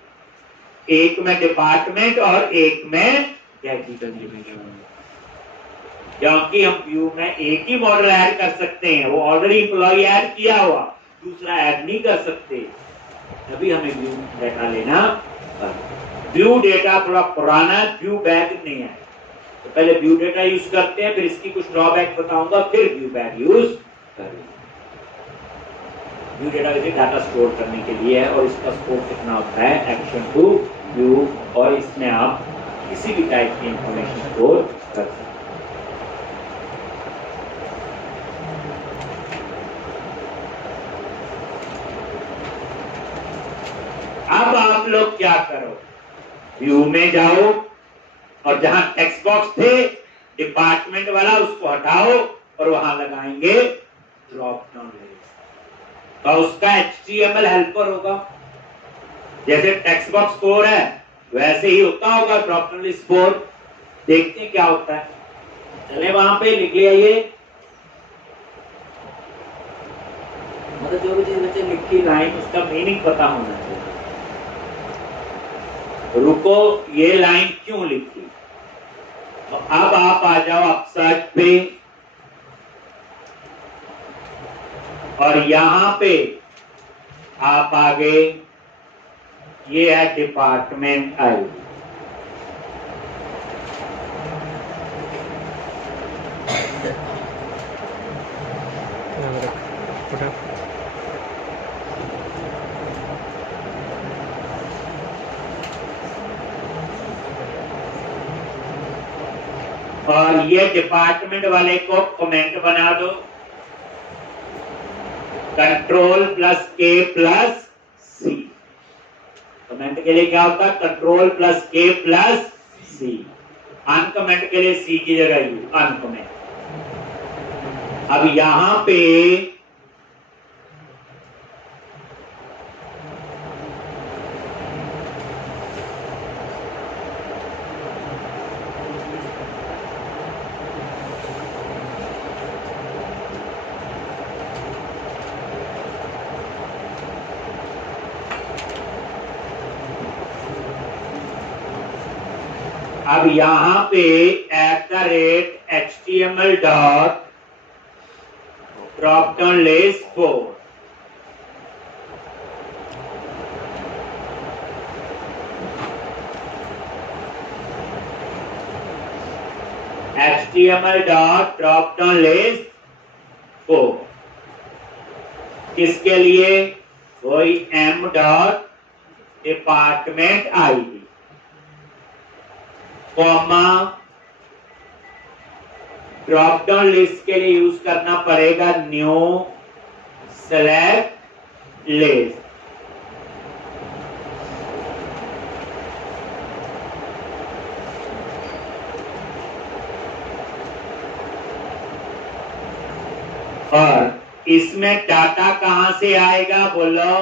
एक में डिपार्टमेंट और एक में डेजिग्नेशन। क्योंकि हम व्यू में एक ही मॉडल ऐड कर सकते हैं, वो ऑलरेडी एम्प्लॉय ऐड किया हुआ, दूसरा ऐड नहीं कर सकते, तभी हमें व्यू डेटा लेना। व्यू डेटा थोड़ा पुराना, व्यू बैग नहीं है, तो पहले व्यू डेटा यूज करते हैं, फिर इसकी कुछ ड्रॉबैक बताऊंगा, फिर व्यू बैग यूज करेंगे। व्यू डेटा वैसे डाटा स्टोर करने के लिए है, और इसका स्कोप कितना होता है, एक्शन टू व्यू, और इसमें आप किसी भी टाइप की इंफॉर्मेशन स्टोर कर सकते हैं। अब आप लोग क्या करो, व्यू में जाओ और जहां टेक्स्ट बॉक्स थे डिपार्टमेंट वाला उसको हटाओ और वहां लगाएंगे ड्रॉप डाउन लिस्ट। तो उसका HTML हेल्पर होगा, जैसे टेक्स्ट बॉक्स 4 है वैसे ही होता होगा ड्रॉप डाउन लिस्ट 4। देखते हैं क्या होता है, चले वहां पे लिख लिया ये, मतलब जो भी चीज बच्चे लिखी लाइन उसका मीनिंग पता होना चाहिए। रुको, ये लाइन क्यों लिखी? तो अब आप आ जाओ अपसर्च पे, और यहां पे आप आगे, ये है डिपार्टमेंट आईडी। और ये डिपार्टमेंट वाले को कमेंट बना दो, Ctrl+K+C। कमेंट के लिए क्या होता है, Ctrl+K+C। अनकमेंट के लिए C की जगह U, अनकमेंट। अब यहां पे HTML dot drop down list 4, HTML dot drop down list 4 किसके लिए, वही M dot department ID, comma drop down list के लिए यूज करना पड़ेगा न्यू सेलेक्ट लिस्ट। और इसमें डाटा कहां से आएगा बोलो,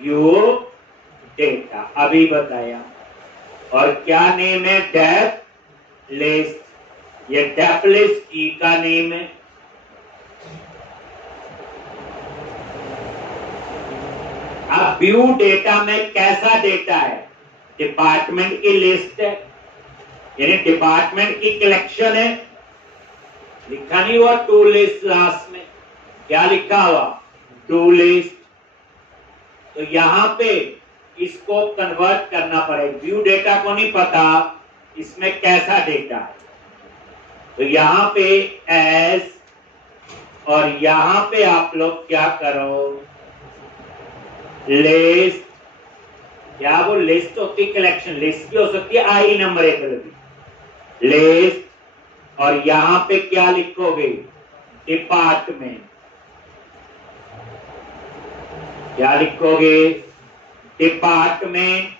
व्यू डेटा, अभी बताया। और क्या नेम है, डेप्थ लिस्ट। ये डेप्थ लिस्ट की का नेम है। अब व्यू डेटा में कैसा डेटा है, डिपार्टमेंट की लिस्ट है, यानी डिपार्टमेंट की कलेक्शन है। लिखा नहीं हुआ टू लिस्ट लास्ट में, क्या लिखा हुआ, टू लिस्ट। तो यहां पे इसको कन्वर्ट करना पड़ेगा। व्यू डेटा को नहीं पता इसमें कैसा डेटा है, तो यहां पे एज, और यहां पे आप लोग क्या करो, लिस्ट। क्या वो लिस्ट होती है, कलेक्शन लिस्ट भी हो सकती है, आई नंबरेबल भी, लिस्ट। और यहां पे क्या लिखोगे, डिपार्टमेंट। क्या लिखोगे, डिपार्टमेंट।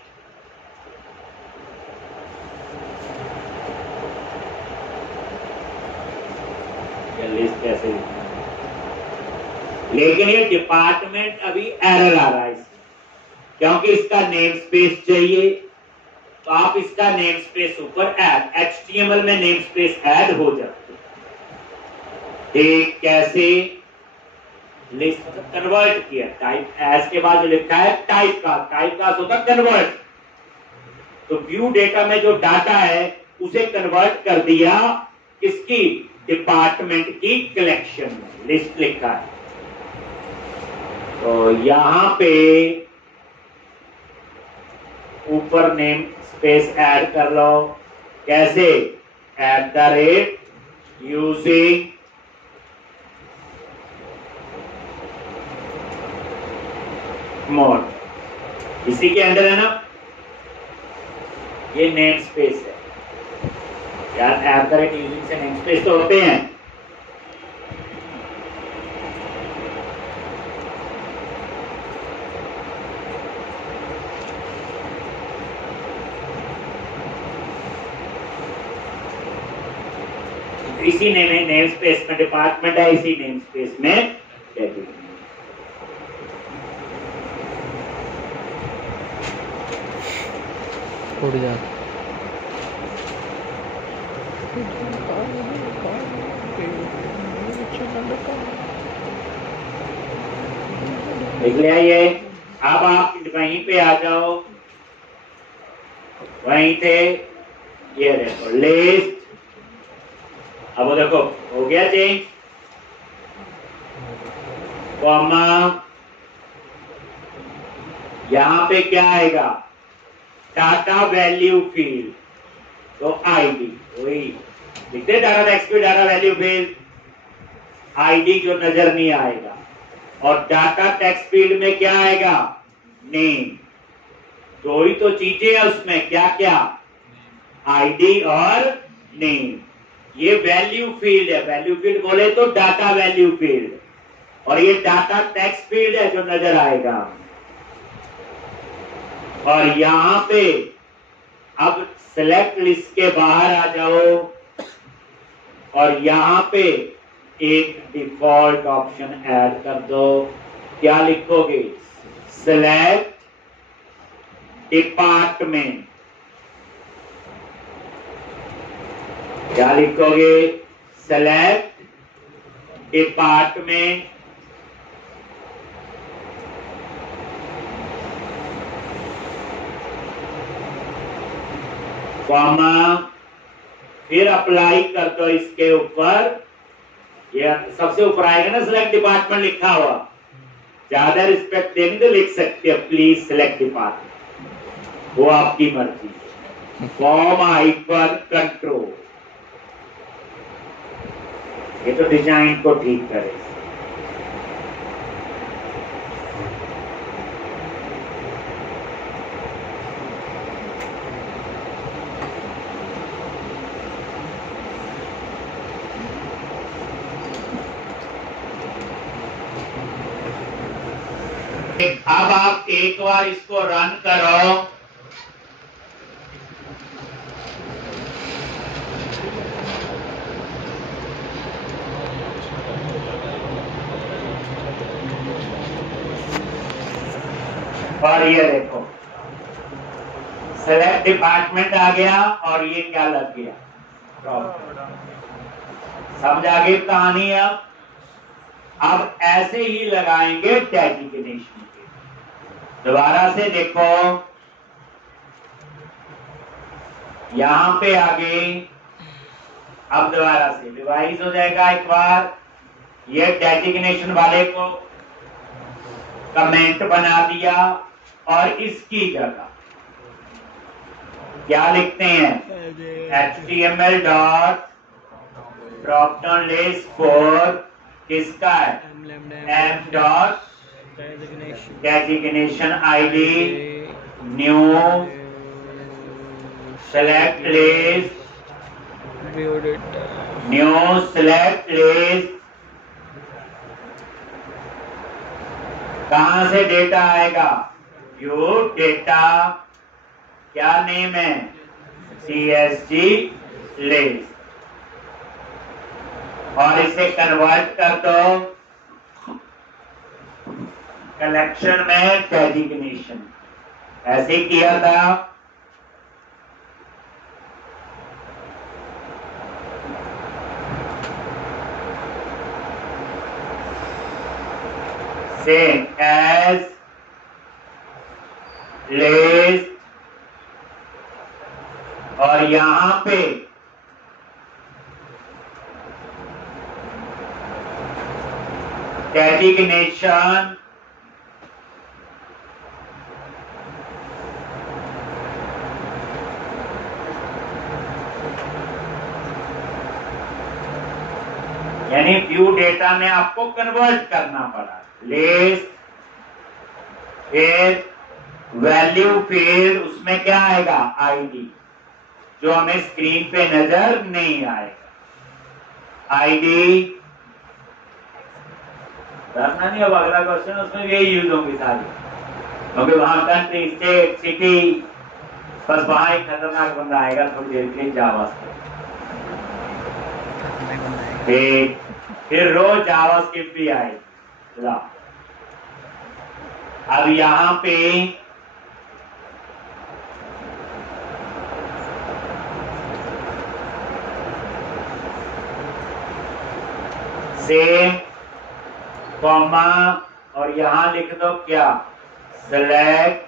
लिस्ट कैसे लिखना, लेकिन ये डिपार्टमेंट अभी एरर आ रहा है इसमें, क्योंकि इसका नेम स्पेस चाहिए। तो आप इसका नेम स्पेस ऊपर ऐड, HTML में नेम स्पेस ऐड हो जाते हैं। एक कैसे, लिस्ट मतलब कन्वर्ट किया, टाइप एज के बाद जो लिखा है टाइप का होता कन्वर्ट। तो व्यू डेटा में जो डाटा है उसे कन्वर्ट कर दिया किसकी, डिपार्टमेंट की कलेक्शन में, लिस्ट लिखा है। तो यहां पे ऊपर नेम स्पेस ऐड कर लो, कैसे, @ यूजिंग मोड, इसी के अंदर है ना, ये नेम स्पेस है यार। @ यूजिंग से नेम स्पेस तो होते हैं। इसी नेम स्पेस में डिपार्टमेंट है, इसी नेम स्पेस में कैटेगरी। उड़ जा, देख लिया ये। अब आप वहीं पे आ जाओ, वहीं थे, ये देखो लिस्ट। अब वो देखो हो गया चेंज, कॉमा, यहां पे क्या आएगा, डाटा वैल्यू फील्ड, तो आईडी वही लिखते, डाटा टेक्स्ट पे डाटा वैल्यू फील्ड, आईडी जो नजर नहीं आएगा। और डाटा टेक्स्ट फील्ड में क्या आएगा, नेम। दो ही तो चीजें हैं उसमें, क्या क्या, आईडी और नेम। ये वैल्यू फील्ड है, वैल्यू फील्ड बोले तो डाटा वैल्यू फील्ड, और ये डाटा टेक्स्ट फील्ड है जो नजर आएगा। और यहां पे अब सेलेक्ट लिस्ट के बाहर आ जाओ, और यहां पे एक डिफॉल्ट ऑप्शन ऐड कर दो। क्या लिखोगे, सेलेक्ट डिपार्टमेंट। क्या लिखोगे, सेलेक्ट डिपार्टमेंट, कॉमा, फिर अप्लाई कर दो इसके ऊपर। ये सबसे ऊपर आएगा ना सिलेक्ट डिपार्टमेंट लिखा हुआ, ज्यादा रिस्पेक्ट देंगे तो लिख सकते हैं प्लीज सिलेक्ट डिपार्टमेंट, वो आपकी मर्जी। फॉर्म हाइपर कंट्रोल, ये तो डिजाइन को ठीक करे। अब आप एक बार इसको रन करो। और ये देखो सेलेक्ट डिपार्टमेंट आ गया और ये क्या लग गया, समझ आ गई कहानी। अब ऐसे ही लगाएंगे डेजिग्नेशन के। दोबारा से देखो, यहां पे आगे अब दोबारा से रिवाइज हो जाएगा एक बार। ये डेजिग्नेशन वाले को कमेंट बना दिया और इसकी जगह क्या लिखते हैं, HTML dot drop down list for किसका है, m dot designation ID new select list new select list. कहां से डेटा आएगा, व्यू डेटा, क्या नेम है, CSG लिस्ट, और इसे कन्वर्ट कर दो कलेक्शन में डेजिग्नेशन। ऐसे ही किया था। सेम एज लिस्ट, और यहां पे डेजिग्नेशन यानी व्यू डेटा में आपको कन्वर्ट करना पड़ा। लिस्ट, फिर वैल्यू फील्ड, उसमें क्या आएगा, ID, जो हमें स्क्रीन पे नजर नहीं आएगा। ID करना नहीं, अब अगला क्वेश्चन उसमें यही यूज होंगी सारी, क्योंकि वहां कंट्री, स्टेट, सिटी, बस वहां एक खतरनाक बंदा आएगा थोड़ी देर के लिए जावास्क्रिप्ट। फिर रोज जावास्क्रिप्ट भी आएगी। ला अब यहां पे सेम कॉमा और यहां लिख दो क्या, सेलेक्ट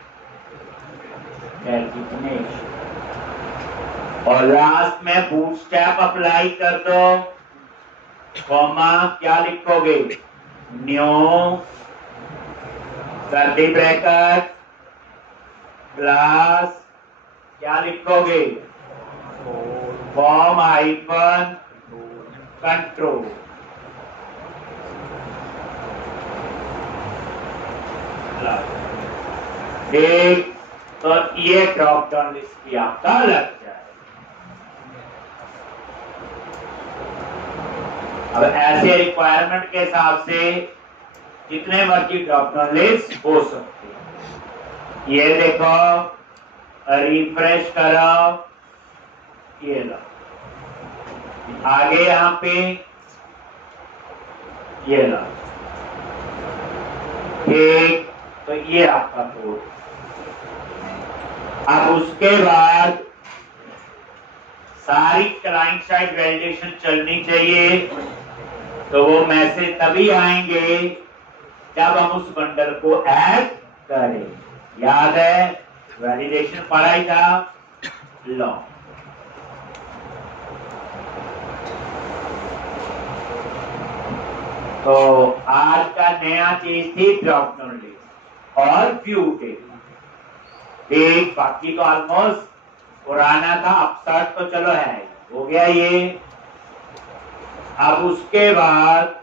डेजिग्नेशन, और लास्ट में बूटस्ट्रैप अप्लाई कर दो, कॉमा क्या लिखोगे, न्यू कर्ली ब्रैकेट प्लस क्या लिखोगे, फॉर्म हाइफन कंट्रोल। ठीक, तो ये ड्रॉप डाउन लिस्ट भी आपका लग जाए। अब ऐसे रिक्वायरमेंट के हिसाब से जितने मर्जी ड्रॉप डाउन लिस्ट हो सकते हैं। ये देखो, रिफ्रेश करो, ये लो आगे यहां पे, ये लो, ठीक, तो ये आपका कोड। अब उसके बाद सारी क्लाइंट साइड वैलिडेशन चलनी चाहिए, तो वो मैसेज तभी आएंगे जब हम उस बंडल को ऐड करें। याद है वैलिडेशन पढ़ा ही था, लो तो आज का नया चीज थी ड्रॉप डाउन लिस्ट और व्यू टेबल। एक बाकी तो ऑलमोस्ट पुराना था, अपस्टार्ट तो चलो है, हो गया ये। अब उसके बाद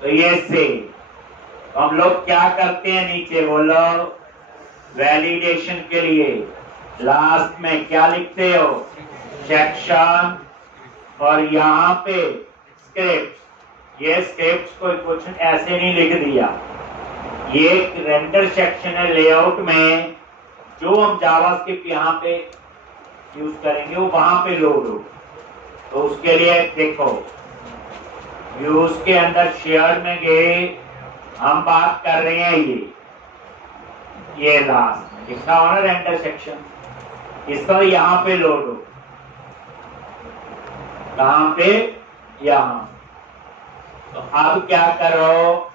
तो ये से तो हम लोग क्या करते हैं, नीचे बोलो वैलिडेशन के लिए लास्ट में क्या लिखते हो, सेक्शन, और यहाँ पे स्क्रिप्ट। ये स्क्रिप्ट को कुछ ऐसे नहीं लिख दिया, ये रेंडर सेक्शन है लेआउट में, जो हम जावास्क्रिप्ट यहाँ पे यूज करेंगे वो वहां पे लोड हो। तो उसके लिए देखो व्यूज के अंदर शेयर में गए, हम बात कर रहे हैं ये लास्ट में लिखा हो ना रेंडर सेक्शन, इसका यहाँ पे लोड हो। कहां पे? यहां। तो अब क्या करो,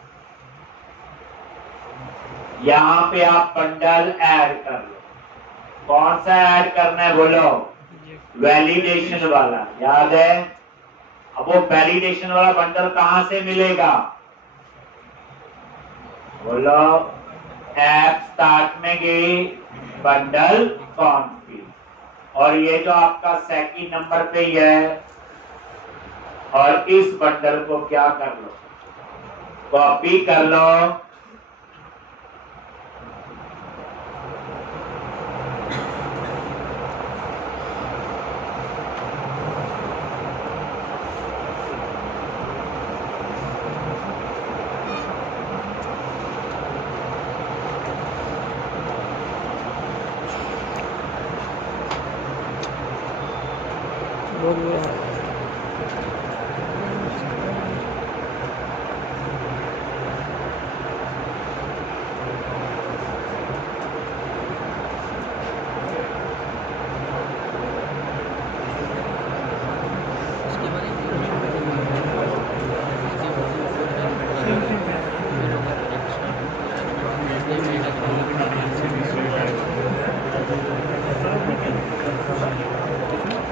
यहां पे आप बंडल ऐड कर लो। कौन सा ऐड करना है बोलो? वैलिडेशन वाला, याद है? अब वो वैलिडेशन वाला बंडल कहां से मिलेगा? बोलो, ऐप स्टार्ट में गई बंडल कॉन्फिग, और ये जो आपका सेकंड नंबर पे ही है, और इस बंडल को क्या कर लो, कॉपी कर लो,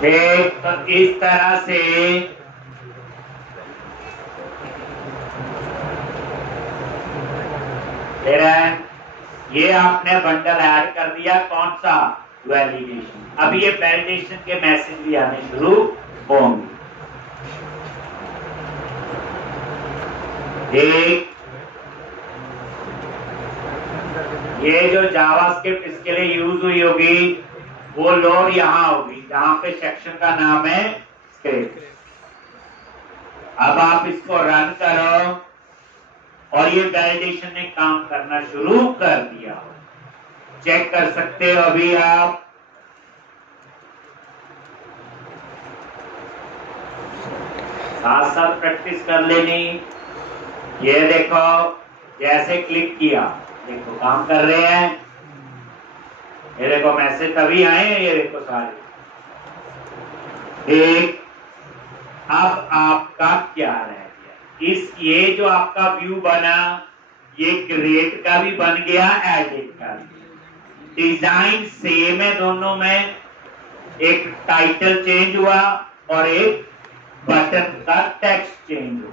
एक तो इस तरह से ये आपने बंडल ऐड कर दिया, कौन सा? वैलिडेशन। अब ये वैलिडेशन के मैसेज भी आने शुरू होंगे। एक ये जो जावास्क्रिप्ट इसके लिए यूज हुई होगी, वो लोड यहां होगी जहां पे सेक्शन का नाम है स्क्रिप्ट। अब आप इसको रन करो और ये वैलिडेशन ने काम करना शुरू कर दिया। चेक कर सकते हो अभी आप। साथ साथ प्रैक्टिस कर लेनी। ये देखो, जैसे क्लिक किया, देखो काम कर रहे हैं। ये देखो मैसेज तभी आए हैं, ये देखो सारे। एक अब आपका क्या रह गया? ये जो आपका व्यू बना, ये क्रिएट का भी बन गया, एडिट का भी। डिजाइन सेम है दोनों में, एक टाइटल चेंज हुआ और एक बटन का टेक्स्ट चेंज हुआ।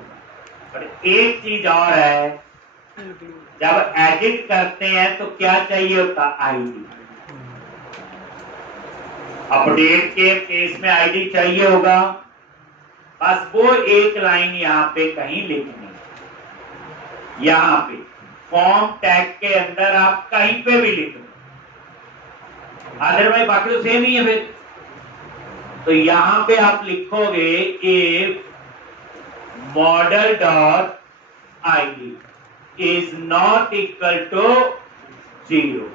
और एक चीज और है, जब एडिट करते हैं तो क्या चाहिए होता? आईडी। अपडेट के केस में आईडी चाहिए होगा, बस वो एक लाइन यहाँ पे कहीं लिखनी है। यहाँ पे फॉर्म टैग के अंदर आप कहीं पे भी लिख लो, अदरवाइज बाकी तो सेम ही है फिर। तो यहाँ पे आप लिखोगे if model dot ID is not equal to 0।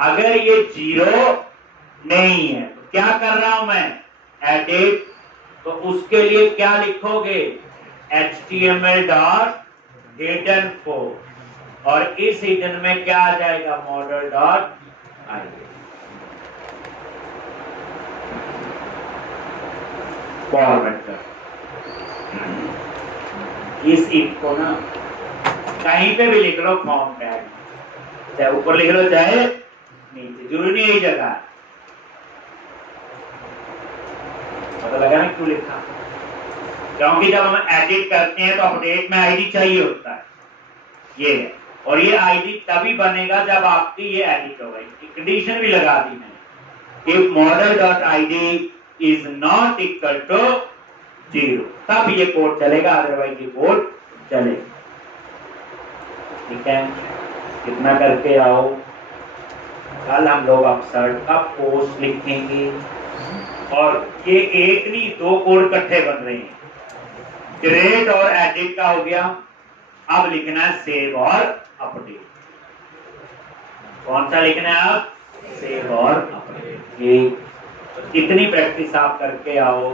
अगर ये 0 नहीं है तो क्या कर रहा हूं मैं? एडिट। तो उसके लिए क्या लिखोगे? HTML डॉट हिडन फोर, और इस हिडन में क्या आ जाएगा? Model dot ID. फॉर्मेट कर इस इफ को ना कहीं पे भी लिख लो फॉर्म टैग, चाहे ऊपर लिख लो चाहे नीचे, जरूरी नहीं यही जगह। पता लगा ना क्यों लिखा? क्योंकि जब हम एडिट करते हैं तो अपडेट में आईडी चाहिए होता है, ये है। और ये आईडी तभी बनेगा जब आपकी ये एडिट हो गई। कंडीशन भी लगा दी मैंने, if model dot ID is not equal to 0, तब ये कोड चलेगा, अदरवाइज ये कोड चलेगा। ठीक है, कितना करके आओ। कल हम लोग अपसर्ट का पोस्ट लिखेंगे, और ये एक नहीं 2 कोड इकट्ठे बन रहे हैं। क्रिएट और एडिट का हो गया, अब लिखना है सेव और अपडेट। कौन सा लिखना है अब? सेव और अपडेट। ठीक, इतनी प्रैक्टिस आप करके आओ,